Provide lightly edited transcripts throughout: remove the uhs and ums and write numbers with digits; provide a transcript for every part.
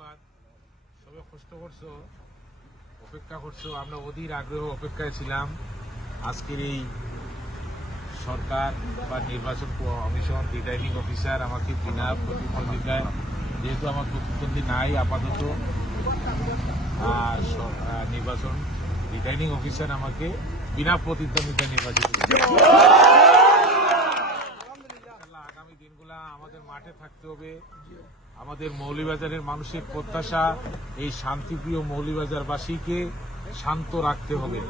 ধন্যবাদ। সবাই কষ্ট করছো, অপেক্ষা করছো। আমরা অধীর আগ্রহ অপেক্ষায় ছিলাম আজকের এই সরকার বা নির্বাচন কমিশন রিটার্নিং অফিসার আমাকে বিনা প্রতিদ্বন্দ্বিতায়, যেহেতু আমার প্রতিদ্বন্দ্বী নাই আপাতত, নির্বাচন রিটার্নিং অফিসার আমাকে বিনা প্রতিদ্বন্দ্বিতায় নির্বাচিত করেছে। আগামী দিনগুলা আমাদের মাঠে থাকতে হবে। আমাদের মৌলভীবাজারের মানুষের প্রত্যাশা, এই শান্তিপ্রিয় মৌলভীবাজারবাসীকে শান্ত রাখতে হবে,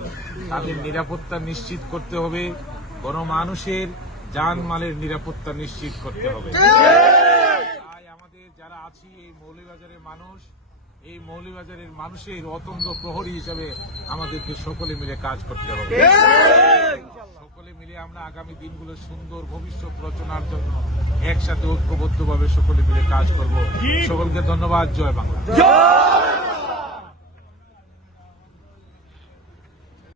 তাদের নিরাপত্তা নিশ্চিত করতে হবে, গণমানুষের জানমালের নিরাপত্তা নিশ্চিত করতে হবে। তাই আমাদের যারা আছি এই মৌলভীবাজারের মানুষ, এই মৌলভীবাজারের মানুষের অতন্দ্র প্রহরী হিসেবে আমাদেরকে সকলে মিলে কাজ করতে হবে। সকলে মিলে আমরা আগামী দিনগুলো সুন্দর ভবিষ্যৎ রচনার জন্য একসাথে ঐক্যবদ্ধভাবে সকলে মিলে কাজ করব। সকলকে ধন্যবাদ। জয় বাংলা।